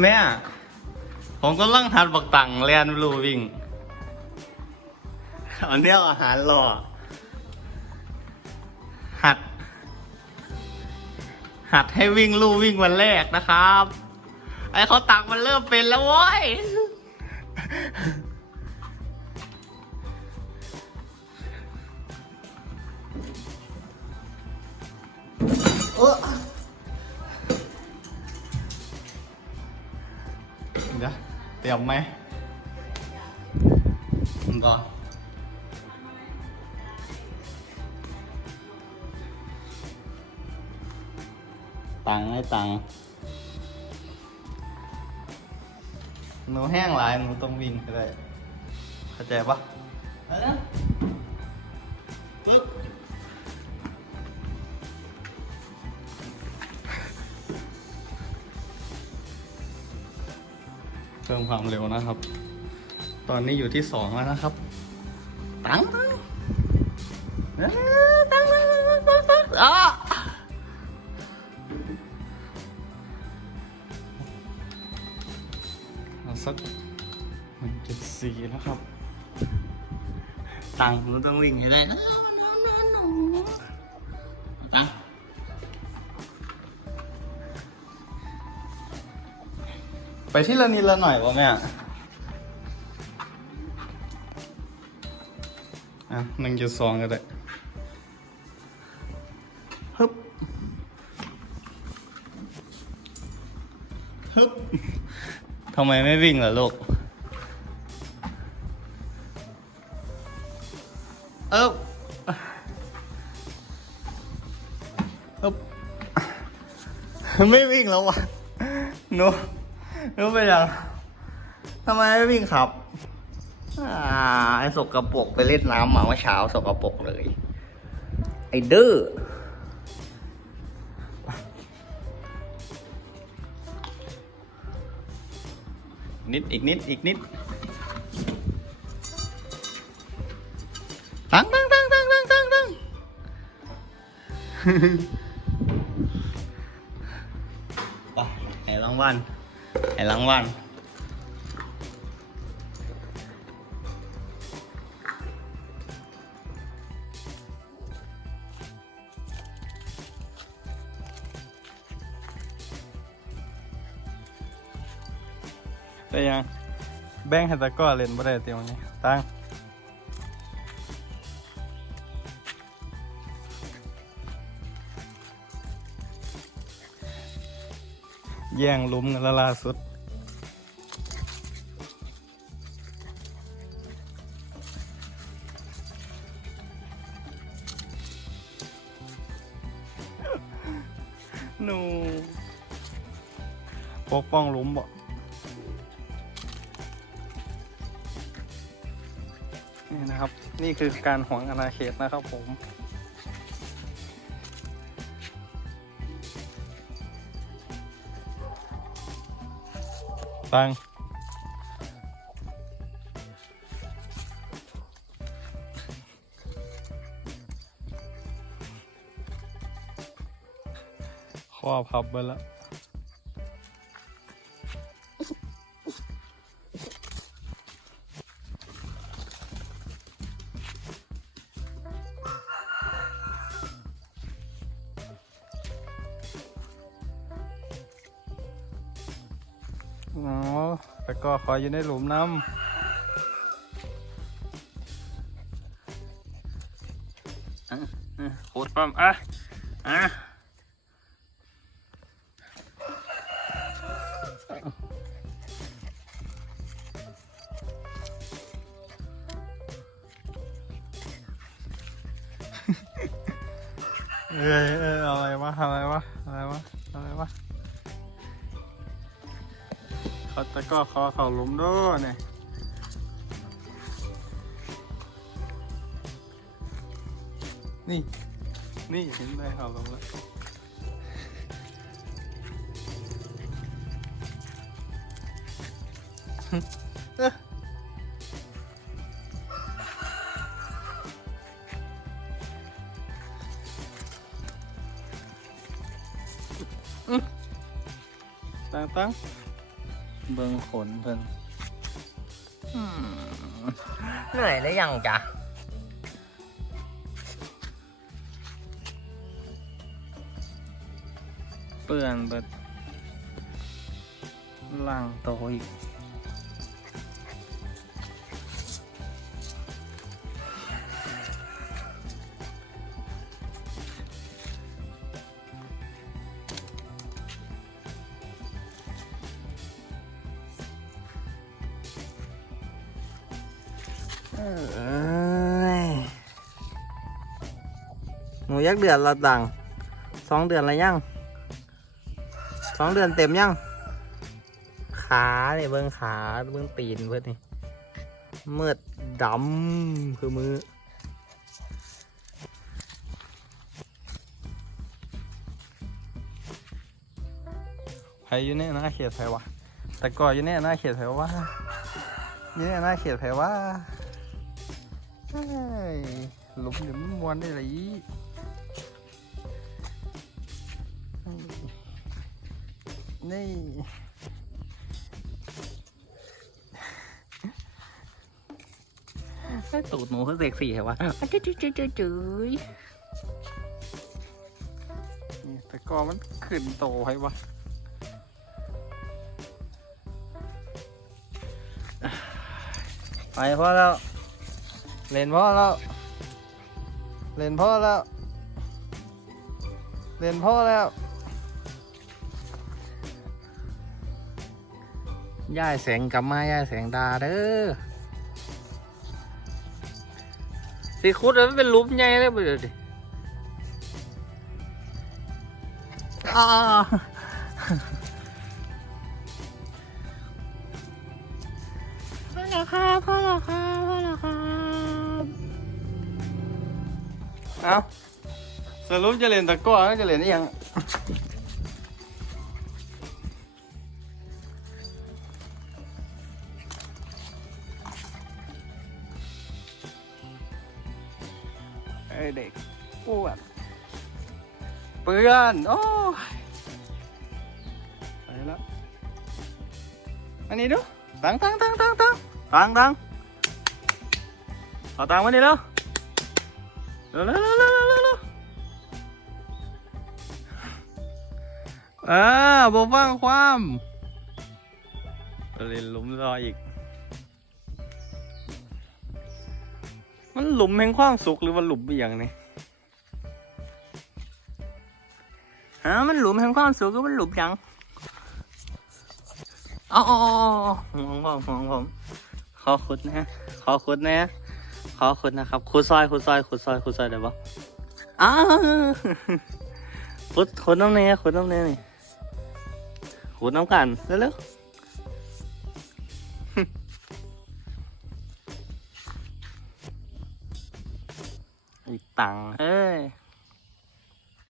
แม่ผมก็ล่างทัดบักตังเรียนรูวิ่งอันนี้อาหารหล่อหัด หัดให้วิ่งลู่วิ่งวันแรกนะครับ ไอเขาตักมันเริ่มเป็นแล้วโว้ย เตรียมไหมมันก่อนตังให้ตังหนูแห้งหลายหนูต้องวิ่งก็ได้เข้าใจปะเอานะปึ๊บ เพิ่มความเร็วนะครับ ตอนนี้อยู่ที่สองแล้วนะครับ ตังตังตังตังตังตังตังอะเอาสักหนึ่งจุดสี่นะครับ ตังมันต้องวิ่งให้ได้นะ ไปที่ละนิดละหน่อยวะแม่อะหนึ่งจุดสองก็ได้ฮึบฮึบทำไมไม่วิ่งล่ะลูกเอ๊บฮึบไม่วิ่งแล้ววะหนู รู้ไปยังทำไมไม่วิ่งขับ อ่า ไอ้สกรปรกไปเล่นน้ำมาเมื่อเช้าสกรปรกเลย ไอ้ดื้อนิด อีกนิด อีกนิด ตั้งตั้งตั้งตั้งตั้งตั้งตั้งไปไอ้รางวัล ไอ้รางวัลได้ยัง แบ่งให้ตะก้อเล่นบ่ได้เตียวนี้ตั้ง แย่งหลุมกันและล่าสุด หนูปกป้องหลุมบ่นี่นะครับ นี่คือการหวงอาณาเขตนะครับผม ตัง ข้อพับไปแล้ว อ๋อแต่ก็ขอยอยู่ในหลุมน้ำโคตรปั๊มอะอะเอ้ยเอ้ยอะไรวะอะไรวะอะไรวะอะไรวะ เขาตะก็ขอเขาหลุมด้วยเนี่ยนี่ นี่เห็นได้เขาหลุมแล้วตั้งตั้ง เบิ่งขนเพิ่นอืมเหนื่อยได้ยังจ๊ะเปื่อนเบิดล่างโตอีก หนูยักเดือนละตังสองเดือนละยังสองเดือนเต็มยัง ขาเนี่ยเบิ้งขาเบิ้งตีนเพื่อนนี่เมืดดำคือมือไผอยู่ในหน้าเขตไผวะแต่ก่อนอยู่ในหน้าเขตไผวะอยู่ในหน้าเขตไผวะ หลุมเดี๋ยวมันมวนได้เลยอีนี่ไอ้ตูดหนูเขาเซ็กซี่เหรอวะจุ๊จุ๊จุ๊จุ๊จุ๊ยนี่แต่ก่อนมันขึ้นโตไผวะไปพ่อแล้ว เล่นพ่อแล้ว เล่นพ่อแล้ว เล่นพ่อแล้วย่ายแสงกลับมาย่ายแสงดาเด้อสิคุดแล้วมันเป็นหลุมใหญ่เลยไปเดี๋ยวดิอ้าพ่อเหรอครับพ่อเหรอครับพ่อเหรอค เอาสรุปจะเล่นตะกร้อจะเล่นได้ยังไอ้เด็กปวดเปื้อนโอ้ยไปแล้วอันนี้ดูตังตังตังตังตังตังตังเอาตังมาดิเร็วเร็วเร็ว เออบฟังความเล่นหลุมรออีก มันหลุมแห่งความสุขหรือว่าหลุมอีกอย่างนี่ฮะมันหลุมแห่งความสุขหรือมันหลุมหยังอ๋ออ๋ออ๋อมองผมมองผมขอขุดนะ ขอขุดนะ ขอขุดนะครับขุดซอยขุดซอยขุดซอยขุดซอยได้ปะอ้าวขุดขุดน้ำเนี้ยขุดน้ำเนี้ยนี่ ขุดน้ำกันเร็วๆอีกตังเอ้ย